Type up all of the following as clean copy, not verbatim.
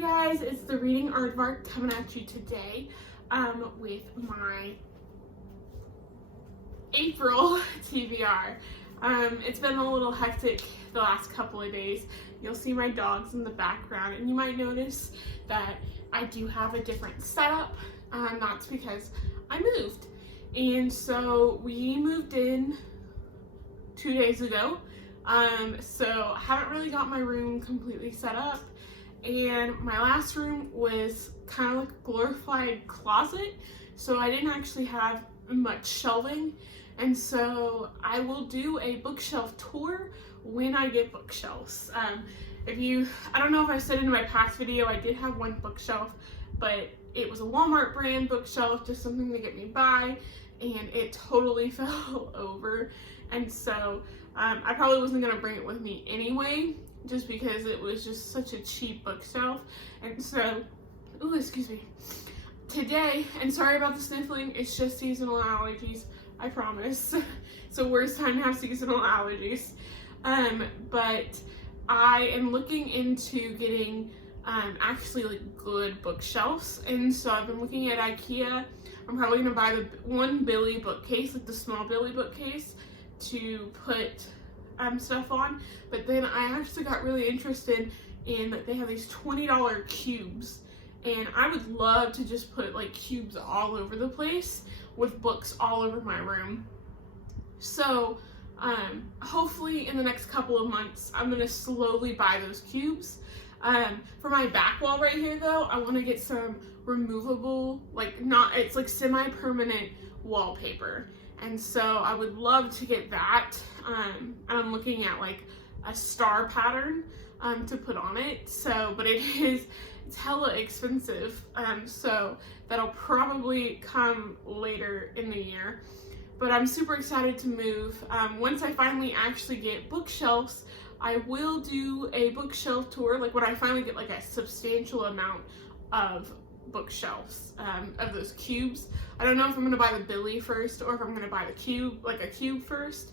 Hi guys, it's the Reading Aardvark coming at you today with my April TBR. It's been a little hectic the last couple of days. You'll see my dogs in the background and you might notice that I do have a different setup. That's because I moved. And so we moved in 2 days ago. So I haven't really got my room completely set up. And my last room was kind of like a glorified closet, so I didn't actually have much shelving, and so I will do a bookshelf tour when I get bookshelves. I don't know if I said in my past video, I did have one bookshelf, but it was a Walmart brand bookshelf, just something to get me by, and it totally fell over, and so I probably wasn't going to bring it with me anyway, just because it was just such a cheap bookshelf. And so, ooh, excuse me, today, and sorry about the sniffling, it's just seasonal allergies, I promise. It's the worst time to have seasonal allergies. But I am looking into getting actually like good bookshelves, and so I've been looking at IKEA. I'm probably gonna buy the one Billy bookcase, like the small Billy bookcase, to put stuff on. But then I actually got really interested in that they have these $20 cubes, and I would love to just put like cubes all over the place with books all over my room. So hopefully in the next couple of months I'm gonna slowly buy those cubes. For my back wall right here though, I want to get some removable, it's like semi-permanent wallpaper. And so I would love to get that. I'm looking at like a star pattern to put on it. So, but it's hella expensive. So that'll probably come later in the year. But I'm super excited to move. Once I finally actually get bookshelves, I will do a bookshelf tour. Like when I finally get like a substantial amount of bookshelves of those cubes. I don't know if I'm gonna buy the Billy first or if I'm gonna buy the cube, like a cube first,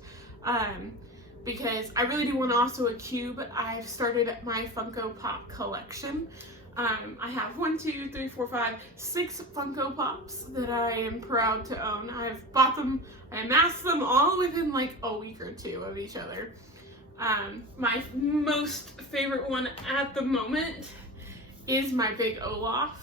because I really do want also a cube. I've started my Funko Pop collection. I have 6 Funko Pops that I am proud to own. I've bought them, I amassed them all within like a week or two of each other. My most favorite one at the moment is my big O.W.L.S.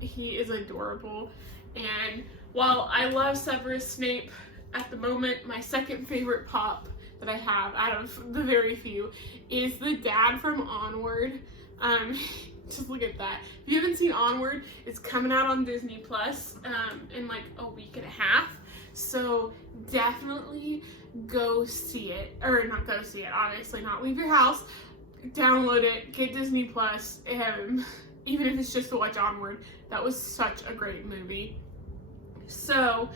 He is adorable, and while I love Severus Snape, at the moment my second favorite pop that I have out of the very few is the dad from Onward. Just look at that. If you haven't seen Onward, it's coming out on Disney Plus in like a week and a half, so definitely go see it, or not go see it, obviously not leave your house. Download it, get Disney Plus, even if it's just to watch Onward. That was such a great movie. So,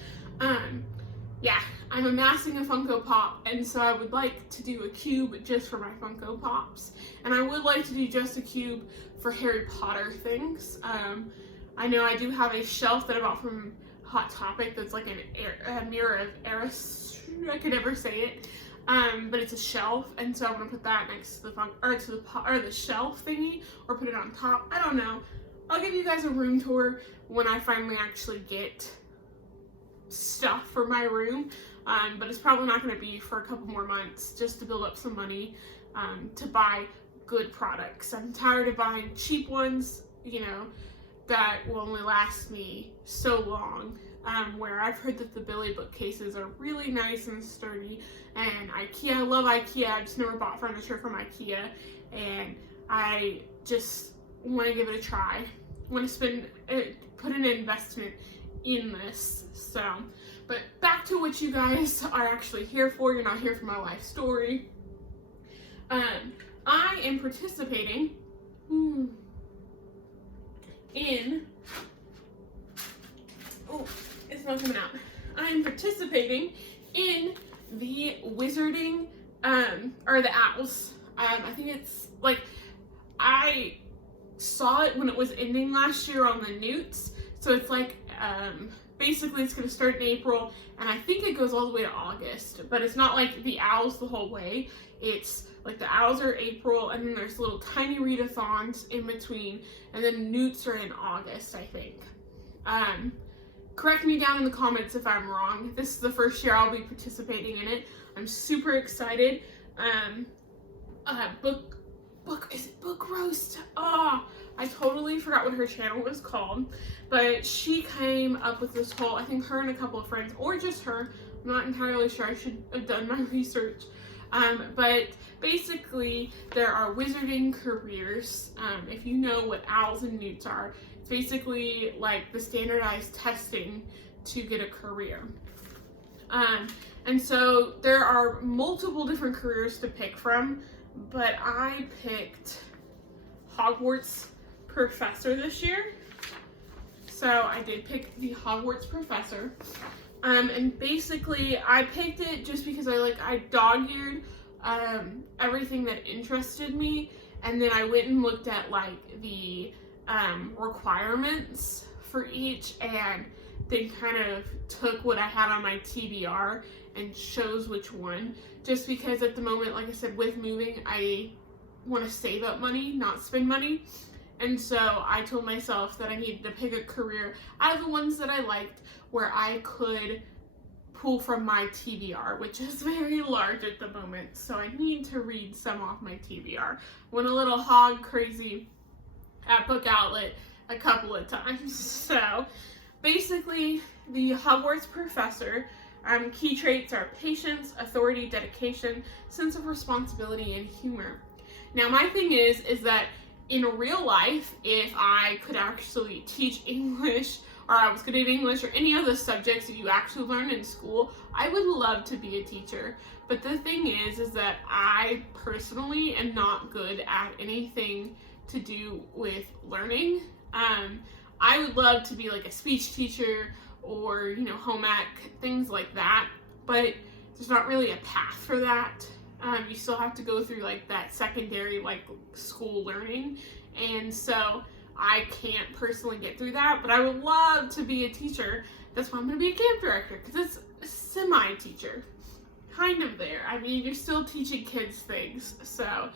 yeah, I'm amassing a Funko Pop, and so I would like to do a cube just for my Funko Pops. And I would like to do just a cube for Harry Potter things. I know I do have a shelf that I bought from Hot Topic that's like a mirror of Eris. I could never say it. But it's a shelf, and so I'm gonna put that next to the shelf thingy, or put it on top. I don't know. I'll give you guys a room tour when I finally actually get stuff for my room. But it's probably not gonna be for a couple more months, just to build up some money to buy good products. I'm tired of buying cheap ones, that will only last me so long. Where I've heard that the Billy bookcases are really nice and sturdy, and IKEA, I love IKEA, I just never bought furniture from IKEA, and I just want to give it a try. I want to put an investment in this. So, but back to what you guys are actually here for. You're not here for my life story. I am participating in, it's not coming out. I am participating in the wizarding, or the O.W.L.S. I think it's like, I saw it when it was ending last year on the Newts. So it's like, basically it's going to start in April, and I think it goes all the way to August. But it's not like the owls the whole way. it's like the owls are April, and then there's little tiny readathons in between, and then newts are in August, I think. Correct me down in the comments if I'm wrong. This is the first year I'll be participating in it. I'm super excited. Is it Book Roast? Oh, I totally forgot what her channel was called, but she came up with this whole, I think her and a couple of friends, or just her, I'm not entirely sure, I should have done my research, but basically there are wizarding careers. If you know what owls and newts are, it's basically like the standardized testing to get a career. And so there are multiple different careers to pick from, but I picked Hogwarts professor this year. So I did pick the Hogwarts professor. And basically I picked it just because I dog-eared everything that interested me, and then I went and looked at like the requirements for each, and then kind of took what I had on my TBR and chose which one, just because at the moment, like I said, with moving, I want to save up money, not spend money. And so I told myself that I needed to pick a career out of the ones that I liked where I could pull from my TBR, which is very large at the moment. So I need to read some off my TBR. Went a little hog crazy at Book Outlet a couple of times. So basically, the Hogwarts professor, key traits are patience, authority, dedication, sense of responsibility, and humor. Now, my thing is that in real life, if I could actually teach English, or I was good at English, or any of the subjects that you actually learn in school, I would love to be a teacher. But the thing is that I personally am not good at anything to do with learning. I would love to be like a speech teacher or, home ec, things like that, but there's not really a path for that. You still have to go through like that secondary school learning, and so I can't personally get through that, but I would love to be a teacher. That's why I'm going to be a camp director, because it's semi-teacher, kind of there. I mean, you're still teaching kids things, so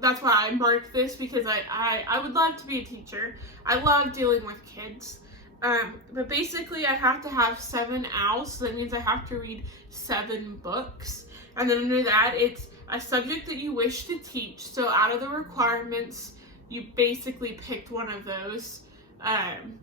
that's why I marked this, because I would love to be a teacher. I love dealing with kids. But basically I have to have 7 owls, so that means I have to read 7 books. And then under that, it's a subject that you wish to teach. So out of the requirements, you basically picked one of those, and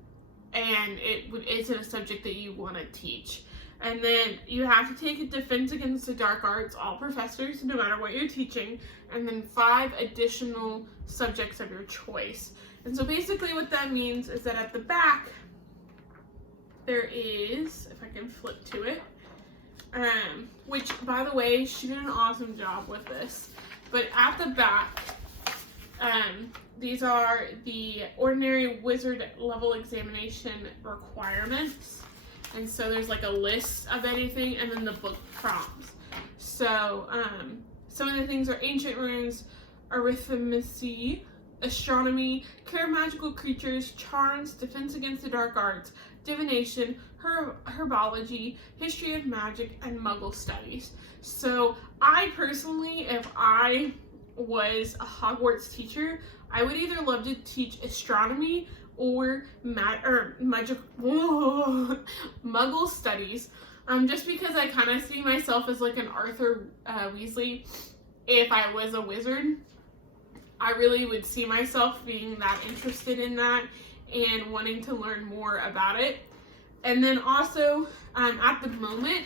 it's in a subject that you want to teach. And then you have to take a defense against the dark arts, all professors, no matter what you're teaching, and then 5 additional subjects of your choice. And so basically what that means is that at the back, there is, if I can flip to it, which, by the way, she did an awesome job with this. But at the back, these are the ordinary wizard level examination requirements. And so there's like a list of anything, and then the book prompts. So some of the things are ancient runes, arithmetic, astronomy, care magical creatures, charms, defense against the dark arts, divination, herbology, history of magic, and muggle studies. So I personally, if I was a Hogwarts teacher, I would either love to teach astronomy or muggle studies, just because I kind of see myself as like an Arthur Weasley. If I was a wizard, I really would see myself being that interested in that and wanting to learn more about it. And then also, at the moment,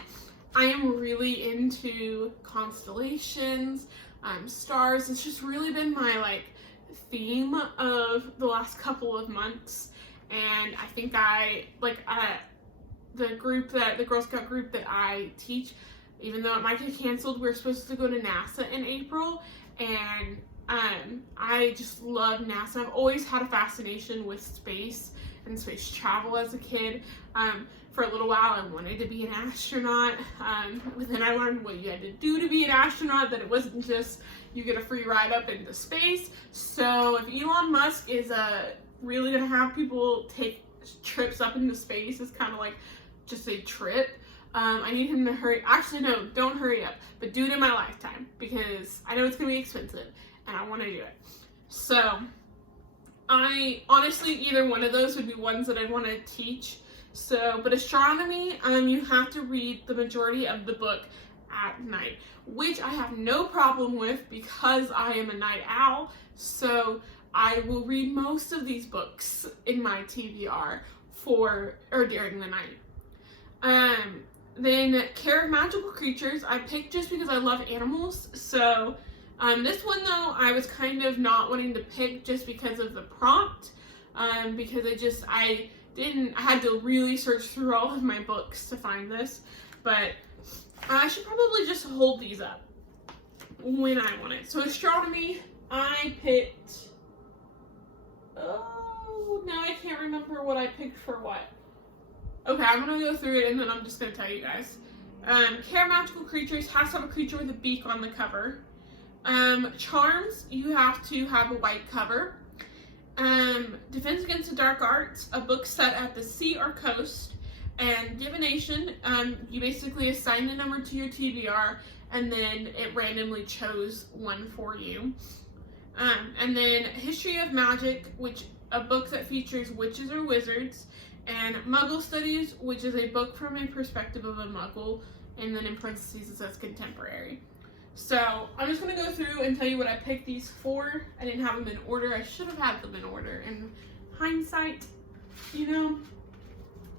I am really into constellations, stars. It's just really been my theme of the last couple of months. And I think the Girl Scout group that I teach, even though it might get canceled, we're supposed to go to NASA in April, and I just love NASA. I've always had a fascination with space and space travel as a kid. For a little while, I wanted to be an astronaut, but then I learned what you had to do to be an astronaut, that it wasn't just you get a free ride up into space. So if Elon Musk is really going to have people take trips up into space, it's kind of like just a trip, I need him to hurry. Actually, no, don't hurry up, but do it in my lifetime because I know it's going to be expensive and I want to do it. So I honestly, either one of those would be ones that I want to teach. So, but astronomy, you have to read the majority of the book at night, which I have no problem with because I am a night owl. So I will read most of these books in my TBR during the night. Then Care of Magical Creatures, I picked just because I love animals. So this one though, I was kind of not wanting to pick just because of the prompt, because I had to really search through all of my books to find this, but I should probably just hold these up when I want it. So astronomy, I picked, oh, now I can't remember what I picked for what. Okay, I'm going to go through it and then I'm just going to tell you guys. Care Magical Creatures has to have a creature with a beak on the cover. Charms, you have to have a white cover. Defense Against the Dark Arts, a book set at the sea or coast. And Divination, you basically assign the number to your TBR and then it randomly chose one for you. And then History of Magic, which a book that features witches or wizards. And Muggle Studies, which is a book from a perspective of a Muggle, and then in parentheses it says contemporary. So I'm just going to go through and tell you what I picked these for. I didn't have them in order. I should have had them in order in hindsight, you know.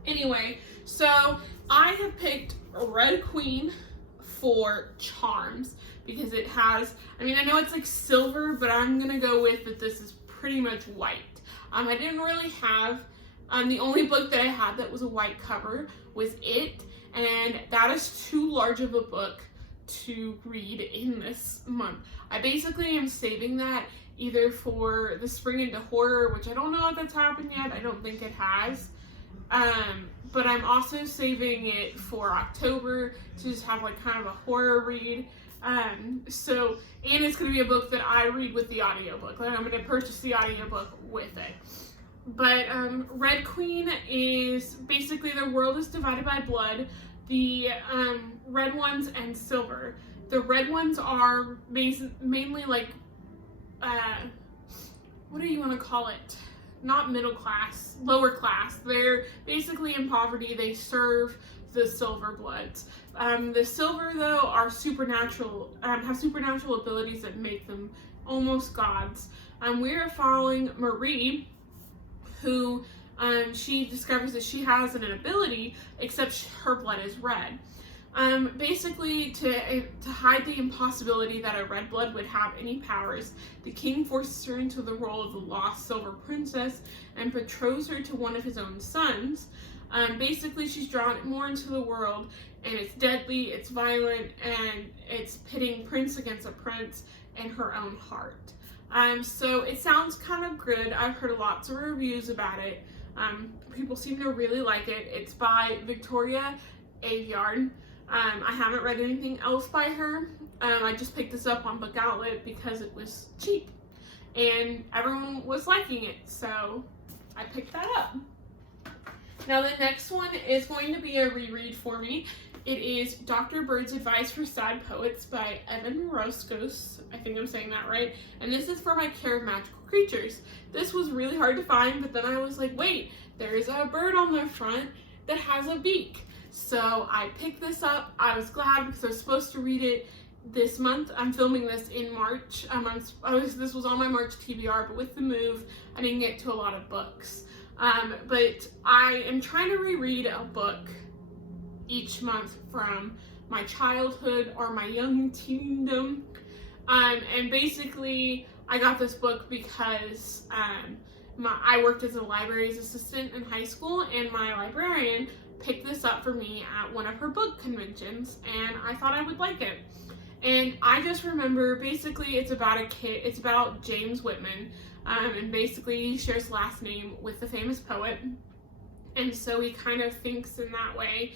Anyway, so I have picked Red Queen for Charms because it has, I mean, I know it's like silver, but I'm going to go with that this is pretty much white. I didn't really have, the only book that I had that was a white cover was it, and that is too large of a book to read in this month. I basically am saving that either for the spring into horror, which I don't know if that's happened yet. I don't think it has. But I'm also saving it for October to just have like kind of a horror read. And it's going to be a book that I read with the audiobook. Like I'm going to purchase the audiobook with it. But Red Queen is basically the world is divided by blood. The red ones and silver. The red ones are mainly like, what do you want to call it? Not middle class, lower class. They're basically in poverty. They serve the silver bloods. The silver though are supernatural, have supernatural abilities that make them almost gods. We are following Marie, who she discovers that she has an ability, except her blood is red. Basically, to hide the impossibility that a red blood would have any powers, the king forces her into the role of the lost silver princess and betroths her to one of his own sons. Basically, she's drawn more into the world, and it's deadly, it's violent, and it's pitting prince against a prince and her own heart. So it sounds kind of good. I've heard lots of reviews about it. People seem to really like it. It's by Victoria Aveyard. I haven't read anything else by her. I just picked this up on Book Outlet because it was cheap and everyone was liking it, so I picked that up. Now the next one is going to be a reread for me. It is Dr. Bird's Advice for Sad Poets by Evan Roscos. I think I'm saying that right. And this is for my Care of Magical Creatures. This was really hard to find, but then I was like, wait, there's a bird on the front that has a beak. So I picked this up. I was glad because I was supposed to read it this month. I'm filming this in March. This was on my March TBR, but with the move, I didn't get to a lot of books. But I am trying to reread a book each month from my childhood or my young teendom. And basically, I got this book because I worked as a library's assistant in high school, and my librarian picked this up for me at one of her book conventions, and I thought I would like it. And I just remember, basically, it's about a kid, it's about James Whitman, and basically he shares last name with the famous poet, and so he kind of thinks in that way.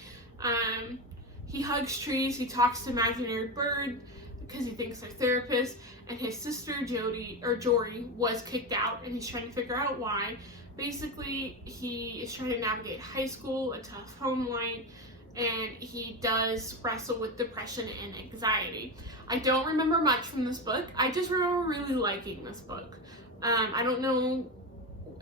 He hugs trees, he talks to imaginary birds because he thinks they're therapists, and his sister Jory was kicked out, and he's trying to figure out why. Basically, he is trying to navigate high school, a tough home life, and he does wrestle with depression and anxiety. I don't remember much from this book. I just remember really liking this book. I don't know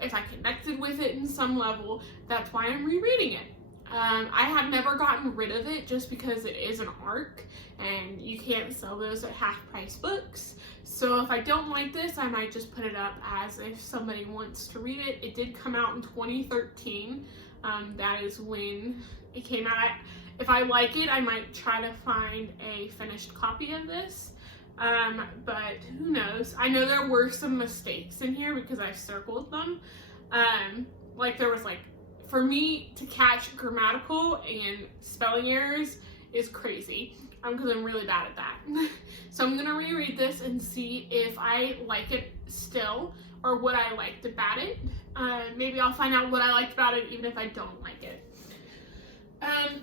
if I connected with it in some level. That's why I'm rereading it. I have never gotten rid of it just because it is an arc and you can't sell those at half-price books. So if I don't like this, I might just put it up as if somebody wants to read it. It did come out in 2013. That is when it came out. If I like it, I might try to find a finished copy of this. But who knows? I know there were some mistakes in here because I circled them. Like there was like, for me to catch grammatical and spelling errors is crazy. Because I'm really bad at that. So I'm gonna reread this and see if I like it still or what I liked about it. Maybe I'll find out what I liked about it even if I don't like it.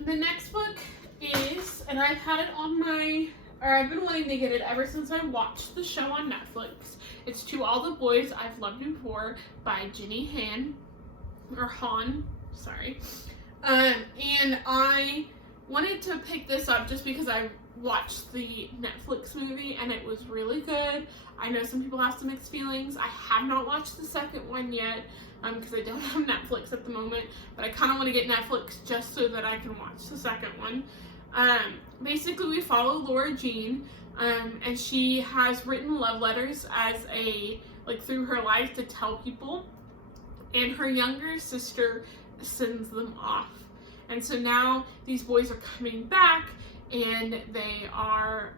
The next book is, and I've had it on my, or I've been wanting to get it ever since I watched the show on Netflix. It's To All the Boys I've Loved Before by Jenny Han, or Han, sorry. And I wanted to pick this up just because I watched the Netflix movie and it was really good. I know some people have some mixed feelings. I have not watched the second one yet because I don't have Netflix at the moment, but I kind of want to get Netflix just so that I can watch the second one. Basically, we follow Laura Jean, and she has written love letters as like through her life to tell people, and her younger sister sends them off. And so now these boys are coming back and they are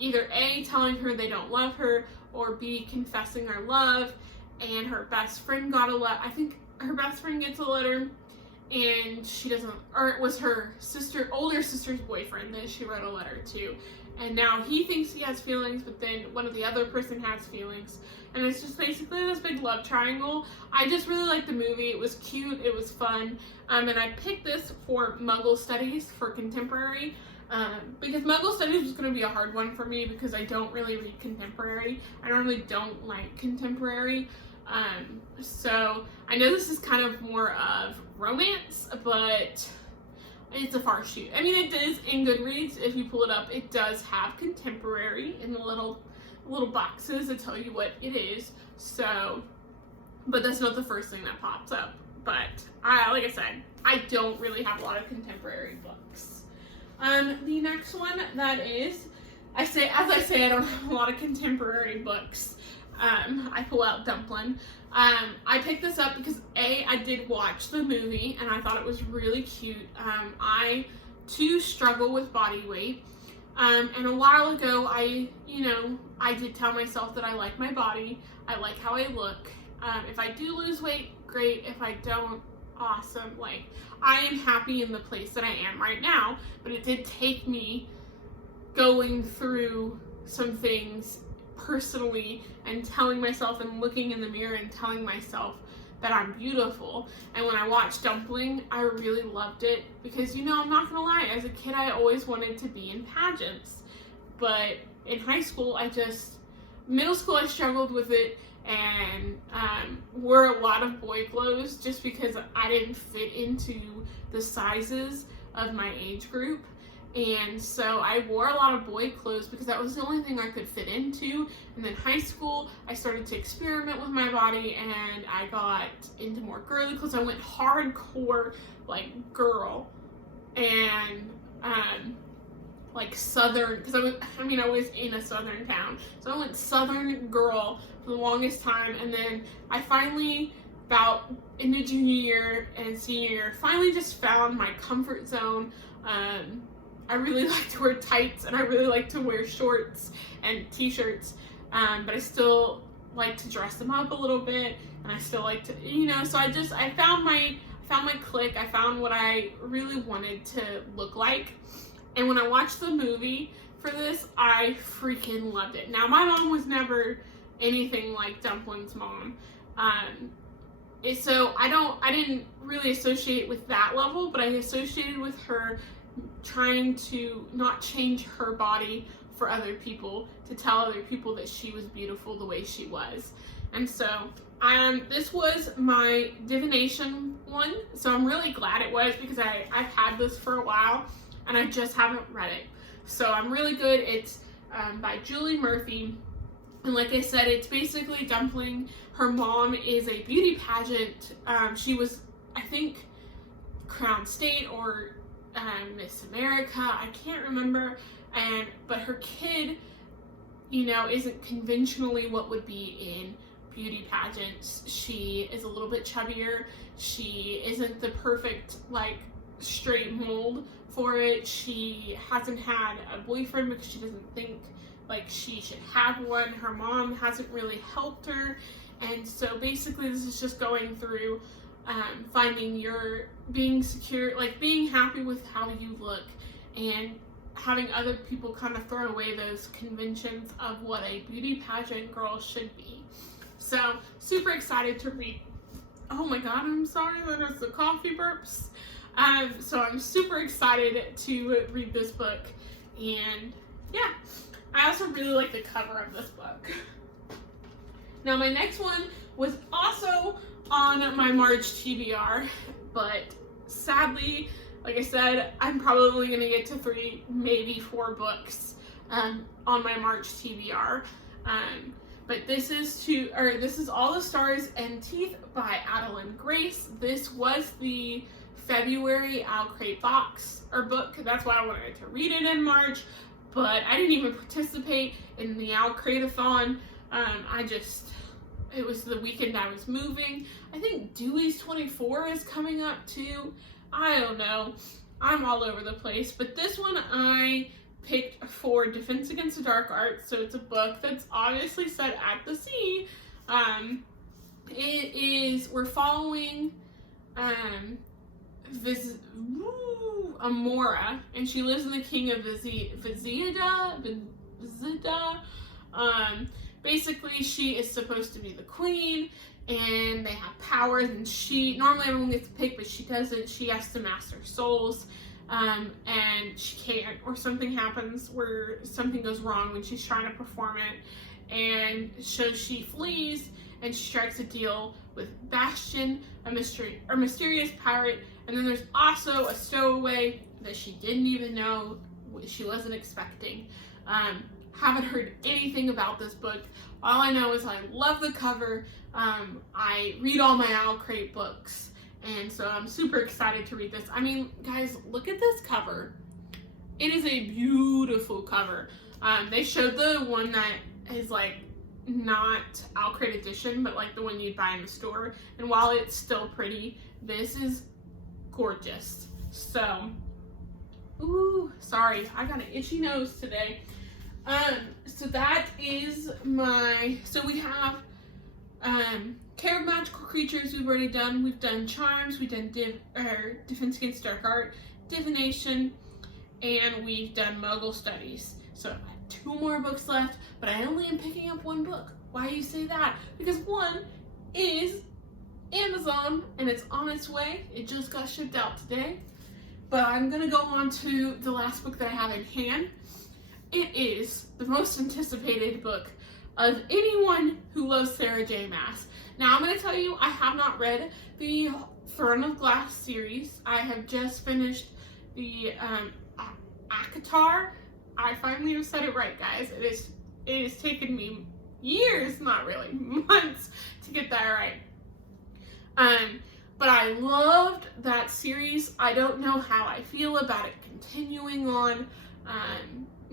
either A, telling her they don't love her, or B, confessing their love. And her best friend got a letter. I think her best friend gets a letter and she doesn't, or it was her older sister's boyfriend that she wrote a letter to. And now he thinks he has feelings, but then one of the other person has feelings. And it's just basically this big love triangle. I just really liked the movie. It was cute. It was fun. And I picked this for Muggle Studies for contemporary. Because Muggle Studies was going to be a hard one for me because I don't really read contemporary. I normally don't like contemporary. So I know this is kind of more of romance, but it's a far shoot. I mean, it is in Goodreads. If you pull it up, it does have contemporary in the little boxes that tell you what it is. So, but that's not the first thing that pops up. But like I said, I don't really have a lot of contemporary books. The next one that is, as I say, I don't have a lot of contemporary books. I pull out Dumplin'. I picked this up because I did watch the movie and I thought it was really cute. I too struggle with body weight. And a while ago, I did tell myself that I like my body. I like how I look. If I do lose weight, great. If I don't, awesome. Like, I am happy in the place that I am right now, but it did take me going through some things personally and telling myself and looking in the mirror and telling myself that I'm beautiful. And when I watched Dumpling, I really loved it because, I'm not gonna lie, as a kid I always wanted to be in pageants, but in high school middle school I struggled with it and wore a lot of boy clothes just because I didn't fit into the sizes of my age group. And so I wore a lot of boy clothes because that was the only thing I could fit into. And then high school, I started to experiment with my body and I got into more girly clothes. I went hardcore, like, girl. And, like, southern, because I was in a southern town. So I went southern girl for the longest time. And then I finally, about in the junior year and senior year, finally just found my comfort zone. I really like to wear tights and I really like to wear shorts and t-shirts, but I still like to dress them up a little bit, and I still like to, so I found my clique. I found what I really wanted to look like. And when I watched the movie for this, I freaking loved it. Now, my mom was never anything like Dumpling's mom. So I didn't really associate with that level, but I associated with her trying to not change her body for other people, to tell other people that she was beautiful the way she was. And so this was my divination one, so I'm really glad it was, because I've had this for a while and I just haven't read it. So I'm really good. It's by Julie Murphy, and like I said, it's basically Dumpling. Her mom is a beauty pageant. She was, I think, Crown State or Miss America, I can't remember, but her kid, you know, isn't conventionally what would be in beauty pageants. She is a little bit chubbier. She isn't the perfect, like, straight mold for it. She hasn't had a boyfriend because she doesn't think like she should have one. Her mom hasn't really helped her, and so basically this is just going through finding your being secure, like being happy with how you look, and having other people kind of throw away those conventions of what a beauty pageant girl should be. So super excited to read. Oh my god, I'm sorry, there's the coffee burps. So I'm super excited to read this book, and yeah, I also really like the cover of this book. Now my next one was also on my March TBR, but sadly, like I said, I'm probably only going to get to 3, maybe 4 books on my March TBR. But this is All the Stars and Teeth by Adeline Grace. This was the February Owl Crate box or book. That's why I wanted to read it in March, but I didn't even participate in the Owl Crate-a-thon. It was the weekend I was moving. I think Dewey's 24 is coming up too. I don't know. I'm all over the place. But this one I picked for Defense Against the Dark Arts. So it's a book that's obviously set at the sea. We're following Amora, and she lives in the King of Vizida. Basically, she is supposed to be the queen, and they have powers, and normally everyone gets picked, but she doesn't. She has to master souls, and she can't, or something happens where something goes wrong when she's trying to perform it, and so she flees, and she strikes a deal with Bastion, a mysterious pirate, and then there's also a stowaway that she didn't even know, she wasn't expecting. Haven't heard anything about this book. All I know is I love the cover. I read all my Owl Crate books, and so I'm super excited to read this. I mean, guys, look at this cover. It is a beautiful cover. They showed the one that is like not Owl Crate edition, but like the one you'd buy in the store, and while it's still pretty, this is gorgeous. So, ooh, sorry, I got an itchy nose today. So that is so we have, Care of Magical Creatures we've already done. We've done Charms, we've done Defense Against Dark Art, Divination, and we've done Muggle Studies. So I have 2 more books left, but I only am picking up 1 book. Why do you say that? Because one is Amazon, and it's on its way. It just got shipped out today. But I'm gonna go on to the last book that I have in hand. It is the most anticipated book of anyone who loves Sarah J. Maas. Now, I'm going to tell you, I have not read the Throne of Glass series. I have just finished the ACOTAR. I finally have said it right, guys. It has taken me years, not really, months, to get that right. But I loved that series. I don't know how I feel about it continuing on.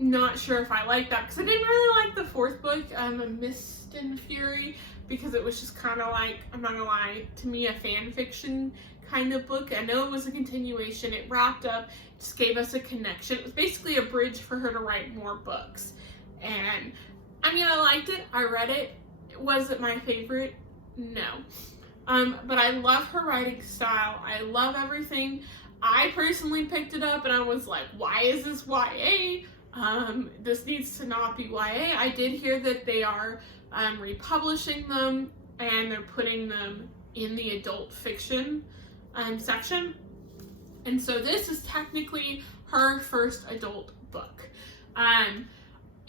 Not sure if I like that, because I didn't really like the 4th book, Mist and Fury, because it was just kind of like, I'm not gonna lie, to me a fan fiction kind of book. I know it was a continuation, it wrapped up, just gave us a connection. It was basically a bridge for her to write more books. And I mean, I liked it, I read it. Was it my favorite? No. But I love her writing style, I love everything. I personally picked it up and I was like, why is this YA? This needs to not be YA. I did hear that they are republishing them and they're putting them in the adult fiction section. And so this is technically her first adult book.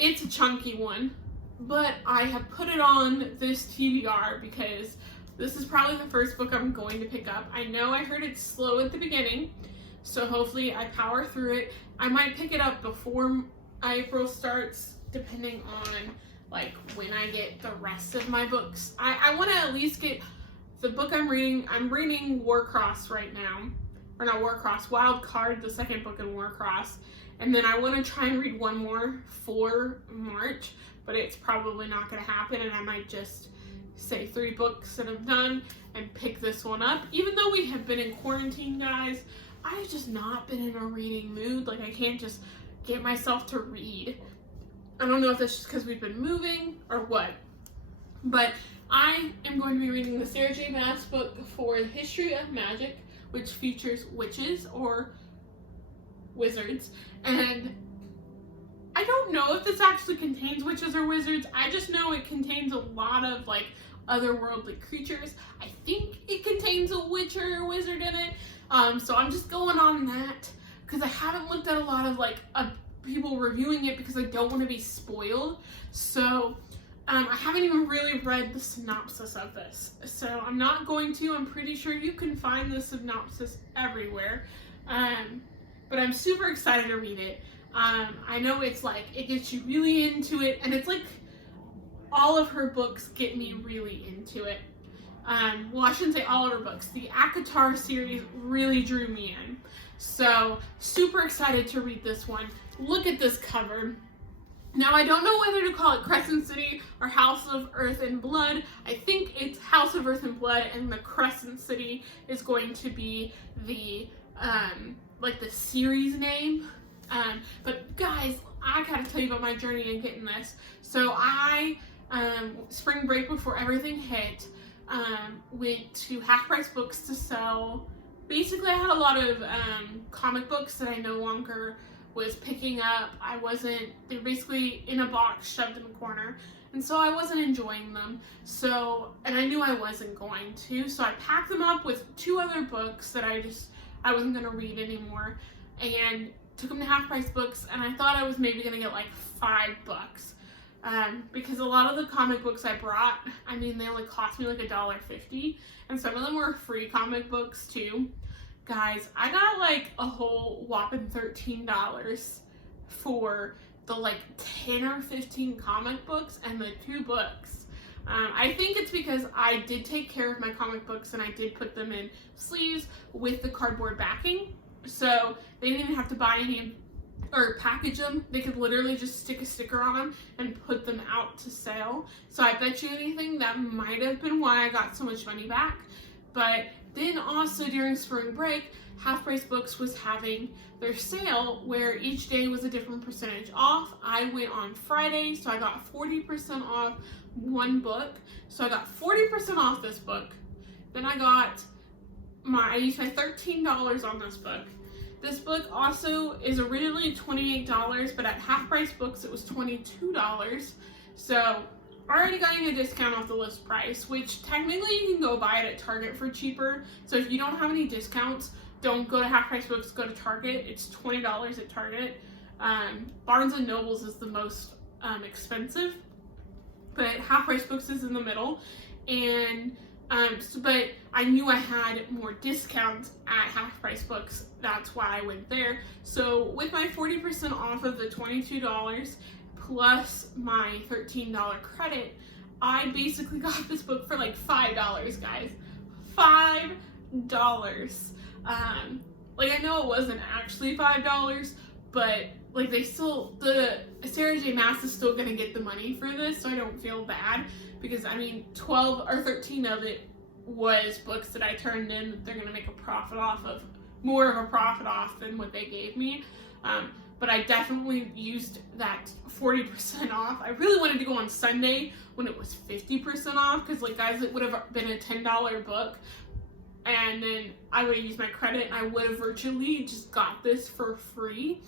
it's a chunky one, but I have put it on this TBR because this is probably the first book I'm going to pick up. I know I heard it's slow at the beginning, so hopefully I power through it. I might pick it up before April starts, depending on like when I get the rest of my books. I want to at least get the book I'm reading. I'm reading Warcross right now, or not Warcross, Wild Card, the second book in Warcross. And then I want to try and read one more for March, but it's probably not going to happen, and I might just say 3 books that I'm done and pick this one up. Even though we have been in quarantine, guys, I've just not been in a reading mood. Like, I can't just get myself to read. I don't know if that's just because we've been moving or what, but I am going to be reading the Sarah J. Maas book for the History of Magic, which features witches or wizards, and I don't know if this actually contains witches or wizards. I just know it contains a lot of like otherworldly creatures. I think it contains a witch or a wizard in it, so I'm just going on that because I haven't looked at a lot of like people reviewing it because I don't want to be spoiled. So I haven't even really read the synopsis of this, so I'm not going to. I'm pretty sure you can find the synopsis everywhere. But I'm super excited to read it. I know it's like, it gets you really into it, and it's like all of her books get me really into it. Well, I shouldn't say all of her books. The ACOTAR series really drew me in. So, super excited to read this one. Look at this cover. Now, I don't know whether to call it Crescent City or House of Earth and Blood. I think it's House of Earth and Blood, and the Crescent City is going to be the like the series name. But guys, I gotta tell you about my journey in getting this. So I, spring break before everything hit, went to Half Price Books to sell. Basically, I had a lot of comic books that I no longer was picking up. They were basically in a box shoved in the corner, and so I wasn't enjoying them. So, and I knew I wasn't going to, so I packed them up with 2 other books that I wasn't going to read anymore, and took them to Half Price Books, and I thought I was maybe going to get like $5, because a lot of the comic books I brought, I mean, they only cost me like $1.50, and some of them were free comic books too. Guys, I got like a whole whopping $13 for the like 10 or 15 comic books and the 2 books. I think it's because I did take care of my comic books and I did put them in sleeves with the cardboard backing. So they didn't even have to buy any or package them. They could literally just stick a sticker on them and put them out to sale. So I bet you anything that might have been why I got so much money back. But then also during spring break, Half Price Books was having their sale where each day was a different percentage off. I went on Friday, so I got 40% off one book. So I got 40% off this book. Then I used my $13 on this book. This book also is originally $28, but at Half Price Books it was $22. So already getting a discount off the list price, which technically you can go buy it at Target for cheaper. So if you don't have any discounts, don't go to Half Price Books, go to Target. It's $20 at Target. Barnes & Nobles is the most expensive, but Half Price Books is in the middle. And but I knew I had more discounts at Half Price Books. That's why I went there. So with my 40% off of the $22 plus my $13 credit, I basically got this book for like $5, guys. $5. Like, I know it wasn't actually $5, but like the Sarah J. Maas is still gonna get the money for this, so I don't feel bad, because I mean 12 or 13 of it was books that I turned in that they're gonna make a profit off of, more of a profit off than what they gave me. But I definitely used that 40% off. I really wanted to go on Sunday when it was 50% off, because like, guys, it would have been a $10 book, and then I would have used my credit and I would have virtually just got this for free.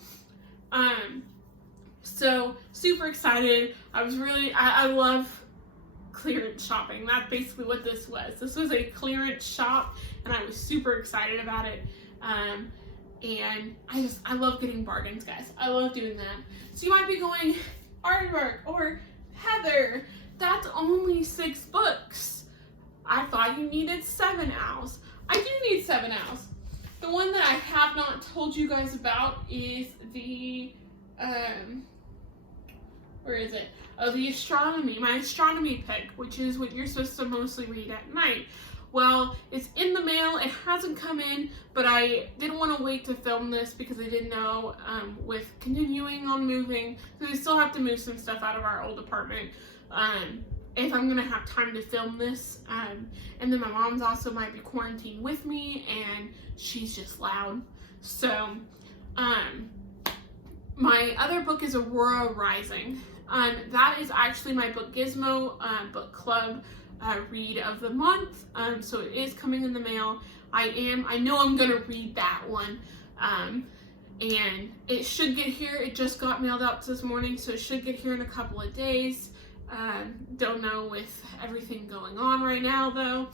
So super excited. I love clearance shopping. That's basically what this was. This was a clearance shop, and I was super excited about it. And I love getting bargains, guys. I love doing that. So you might be going, Aardvark, or Heather, that's only 6 books. I thought you needed 7 owls. I do need 7 owls. The one that I have not told you guys about is the, where is it? Oh, the astronomy, my astronomy pick, which is what you're supposed to mostly read at night. Well, it's in the mail. It hasn't come in, but I didn't want to wait to film this because I didn't know with continuing on moving, because we still have to move some stuff out of our old apartment, if I'm going to have time to film this. And then my mom's also might be quarantined with me, and she's just loud. So, my other book is Aurora Rising. That is actually my Book Gizmo book club read of the month, so it is coming in the mail. I know I'm gonna read that one, and it should get here. It just got mailed out this morning, so it should get here in a couple of days. Don't know with everything going on right now though.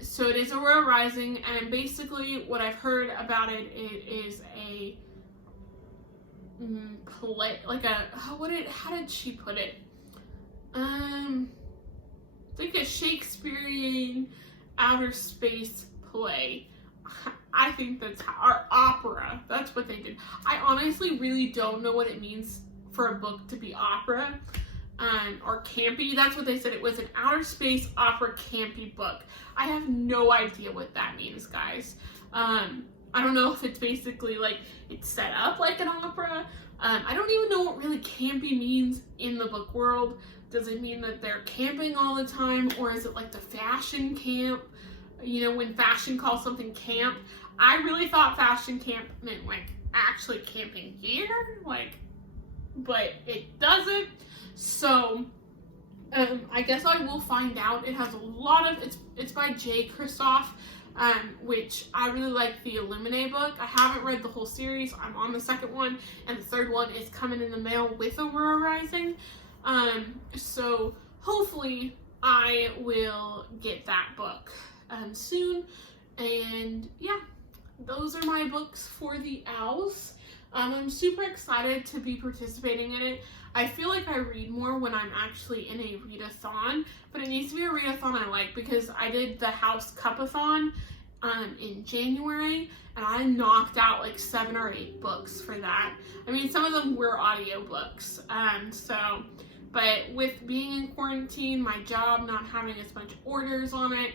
So it is Aurora Rising, and basically what I've heard about it, it is a play, like a, how did she put it? Like a Shakespearean outer space play. I think that's our opera. That's what they did. I honestly really don't know what it means for a book to be opera or campy. That's what they said. It was an outer space opera campy book. I have no idea what that means, guys. I don't know if it's basically like it's set up like an opera. I don't even know what really campy means in the book world. Does it mean that they're camping all the time, or is it like the fashion camp? You know, when fashion calls something camp, I really thought fashion camp meant like actually camping gear, like, but it doesn't. So, I guess I will find out. It has a lot of, it's by J. Kristoff, which I really like the Illuminae book. I haven't read the whole series. I'm on the second one, and the third one is coming in the mail with Aurora Rising. So hopefully I will get that book soon. And yeah, those are my books for the owls. I'm super excited to be participating in it. I feel like I read more when I'm actually in a readathon, but it needs to be a readathon I like, because I did the House Cupathon in January, and I knocked out like 7 or 8 books for that. I mean, some of them were audiobooks. But with being in quarantine, my job not having as much orders on it,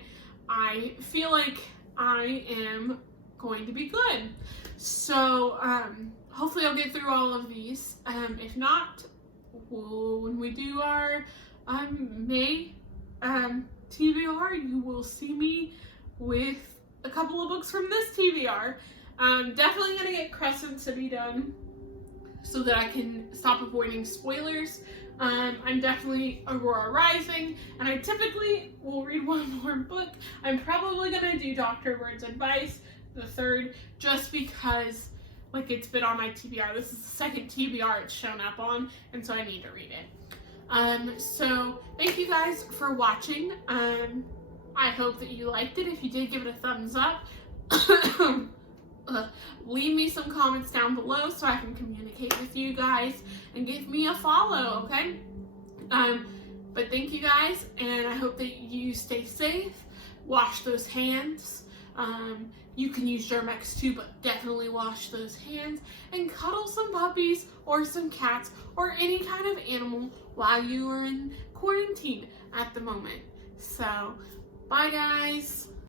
I feel like I am going to be good. So hopefully I'll get through all of these. If not, when we do our May TBR, you will see me with a couple of books from this TBR. Definitely gonna get Crescent City done so that I can stop avoiding spoilers. I'm definitely Aurora Rising, and I typically will read one more book. I'm probably gonna do Dr. Bird's Advice, the third, just because like it's been on my TBR. This is the second TBR it's shown up on, and so I need to read it. So thank you guys for watching. I hope that you liked it. If you did, give it a thumbs up. Leave me some comments down below so I can communicate with you guys, and give me a follow, okay? But thank you guys, and I hope that you stay safe. Wash those hands. You can use Germ-X too, but definitely wash those hands, and cuddle some puppies or some cats or any kind of animal while you are in quarantine at the moment. So, bye guys.